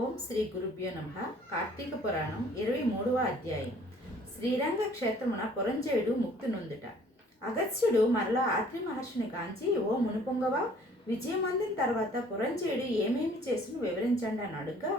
ఓం శ్రీ గురుభ్యో నమ. కార్తీక పురాణం ఇరవై మూడవ అధ్యాయం. శ్రీరంగ క్షేత్రమున పురంజయుడు ముక్తి నొందుట. అగస్త్యుడు మరలా ఆత్రి మహర్షిని కాంచి ఓ మునుపొంగవ విజయమందిన తర్వాత పురంజయుడు ఏమేమి చేసిను వివరించండి అని అడుగ్గా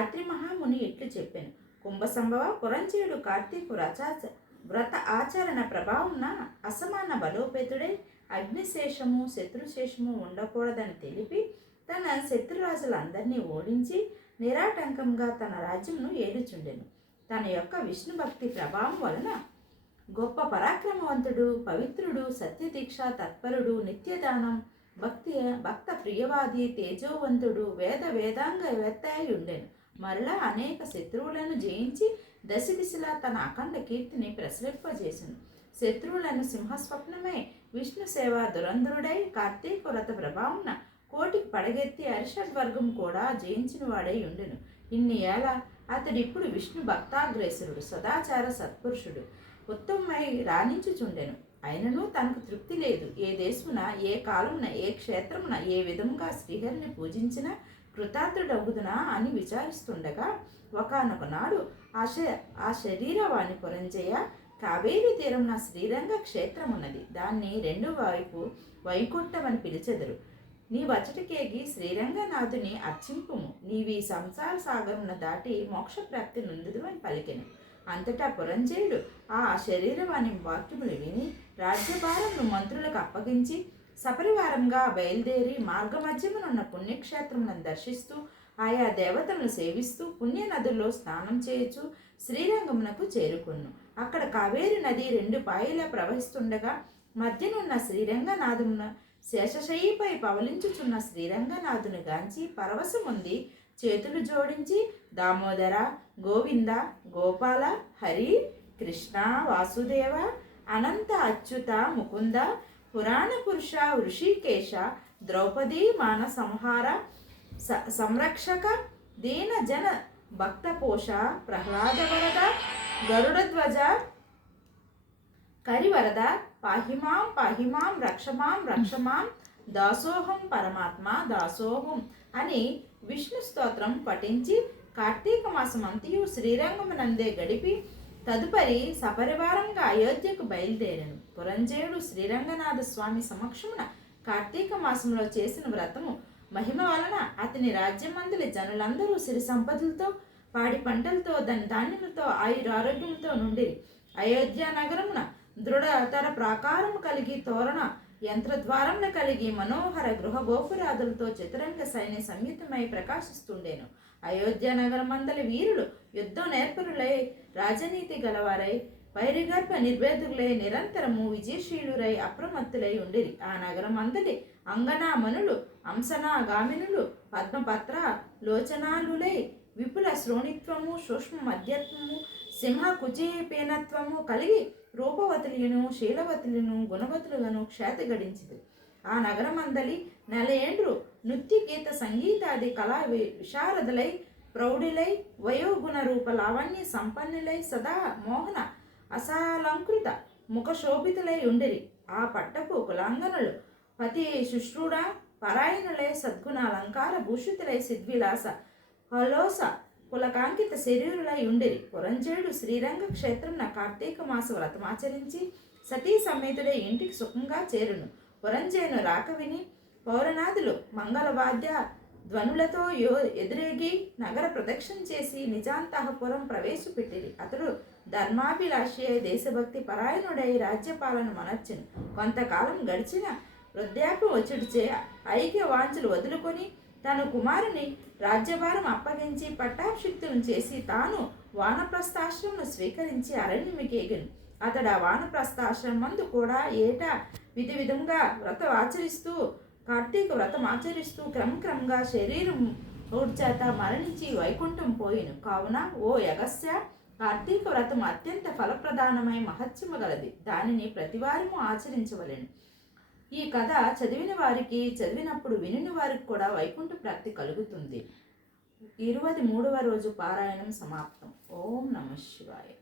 ఆత్రి మహాముని ఇట్లు చెప్పాను. కుంభసంభవ పురంజయుడు కార్తీకు రచాచ వ్రత ఆచరణ ప్రభావంన అసమాన బలోపేతుడై అగ్నిశేషము శత్రుశేషము ఉండకూడదని తెలిపి తన శత్రురాజులందరినీ ఓడించి నిరాటంకంగా తన రాజ్యంను ఏలుచుండెను. తన యొక్క విష్ణు భక్తి ప్రభావం వలన గొప్ప పరాక్రమవంతుడు పవిత్రుడు సత్యదీక్ష తత్పరుడు నిత్యదానం భక్తి భక్త ప్రియవాది తేజోవంతుడు వేద వేదాంగ వేత్తాయి ఉండెను మరలా అనేక శత్రువులను జయించి దశ దిశలా తన అఖండ కీర్తిని ప్రసరింపజేసెను. శత్రువులను సింహస్వప్నమే విష్ణు సేవ దురంధరుడై కార్తీక వ్రత ప్రభావం కోటికి పడగెత్తి అరిషడ్వర్గం కూడా జయించిన వాడై ఉండెను. ఇన్ని ఏళ అతడిప్పుడు విష్ణు భక్తాగ్రేసురుడు సదాచార సత్పురుషుడు ఉత్తమమై రాణించుచుండెను. అయినను తనకు తృప్తి లేదు. ఏ దేశమున ఏ కాలమున ఏ క్షేత్రమున ఏ విధముగా శ్రీహరిని పూజించినా కృతార్థుడవుదునా అని విచారిస్తుండగా ఒకనొక నాడు ఆ శ ఆ శరీరవాణి పురంజయ కావేరీ నా శ్రీరంగ క్షేత్రం ఉన్నది దాన్ని రెండు వైపు వైకుంఠమని పిలిచెదరు. నీ వచటికేగి శ్రీరంగనాథుని అర్చింపుము. నీవి సంసార సాగరమున దాటి మోక్షప్రాప్తి నుందుదు అని పలికెను. అంతటా పురంజయుడు ఆ శరీరవాణి వాక్యములు విని రాజ్యభారమును మంత్రులకు అప్పగించి సపరివారంగా బయలుదేరి మార్గమధ్యమునున్న పుణ్యక్షేత్రములను దర్శిస్తూ ఆయా దేవతలను సేవిస్తూ పుణ్య నదుల్లో స్నానం చేయొచ్చు శ్రీరంగమునకు చేరుకును అక్కడ కావేరి నది రెండు పాయలా ప్రవహిస్తుండగా మధ్యనున్న శ్రీరంగనాథమున శేషశయ్యపై పవలించుచున్న శ్రీరంగనాథుని గాంచి పరవశముంది. చేతులు జోడించి దామోదర గోవింద గోపాల హరి కృష్ణ వాసుదేవ అనంత అచ్యుత ముకుంద పురాణ పురుష ఋషికేశ ద్రౌపది మాన సంహార స- సంరక్షక దీన జన భక్తపోష ప్రహ్లాద వరద గరుడ ధ్వజ కరివరద పాహిమాం పాహిమాం రక్షమాం రక్షమాం దాసోహం పరమాత్మ దాసోహం అని విష్ణు స్తోత్రం పఠించి కార్తీక మాసం అంతయు శ్రీరంగమునందే గడిపి తదుపరి సపరివారంగా అయోధ్యకు బయలుదేరాను. పురంజయుడు శ్రీరంగనాథ స్వామి సమక్షమున కార్తీక మాసంలో చేసిన వ్రతము మహిమ వలన అతని రాజ్యమందులి జనులందరూ సిరి సంపదలతో పాడి పంటలతో ధన ధాన్యములతో ఆరోగ్యంతో నుండి అయోధ్య నగరమున దృఢతర ప్రాకారం కలిగి తోరణ యంత్రద్వారంను కలిగి మనోహర గృహ గోపురాదులతో చతురంగ సైన్య సంయుతమై ప్రకాశిస్తుండేను. అయోధ్య నగరమందలి వీరులు యుద్ధం నేర్పరులై రాజనీతి గలవారై వైరిగర్భ నిర్వేదులై నిరంతరము విజయశీలురై అప్రమత్తులై ఉండిరి. ఆ నగరం అందలి అంగనామనులు అంశనా గామినులు పద్మపత్ర లోచనాలులై విపుల శ్రోణిత్వము సూక్ష్మ మధ్యత్వము సింహ కుచేపేనత్వము కలిగి రూపవతులను శీలవతులను గుణవతులుగాను ఖ్యాతి గడించింది ఆ నగరమందలి నెలయేండ్రు నృత్య గీత సంగీతాది కళా వి- విశారదులై ప్రౌఢులై వయోగుణ రూప లావణ్య సంపన్నులై సదా మోహన అసాలంకృత ముఖశోభితులై ఉండిరి. ఆ పట్టపు కులాంగనులు పతి శుశ్రూడ పరాయణులై సద్గుణ అలంకార భూషితులై సిద్విలాస హలోస కులకాంకిత శరీరులై ఉండేది పురంజయుడు శ్రీరంగ క్షేత్రంన కార్తీక మాస వ్రతమాచరించి సతీ సమేతుడే ఇంటికి సుఖంగా చేరును. పురంజయును రాక విని పౌరనాథులు మంగళవాద్య ధ్వనులతో యో ఎదురేగి నగర ప్రదక్షిణ చేసి నిజాంతఃపురం ప్రవేశపెట్టిరి. అతడు ధర్మాభిలాషి దేశభక్తి పరాయణుడై రాజ్యపాలన మనర్చును. కొంతకాలం గడిచిన వృద్ధాప్యం వచ్చుడిచే ఐక్య వాంఛలు వదులుకొని తన కుమారుని రాజ్యభారం అప్పగించి పట్టాభిషిక్తులను చేసి తాను వానప్రస్థాశ్రమను స్వీకరించి అరణ్యమికేగను. అతడు ఆ మందు కూడా ఏటా విధి విధంగా వ్రతం ఆచరిస్తూ కార్తీక వ్రతం ఆచరిస్తూ క్రమక్రమంగా శరీరం చేత మరణించి వైకుంఠం పోయిను. కావున ఓ యగస్య కార్తీక వ్రతం అత్యంత ఫలప్రదానమై మహత్యము గలది. దానిని ప్రతివారము ఆచరించవలెను. ఈ కథ చదివిన వారికి చదివినప్పుడు వినిన వారికి కూడా వైకుంఠ ప్రాప్తి కలుగుతుంది. ఇరవై మూడవ రోజు పారాయణం సమాప్తం. ఓం నమ శివాయ.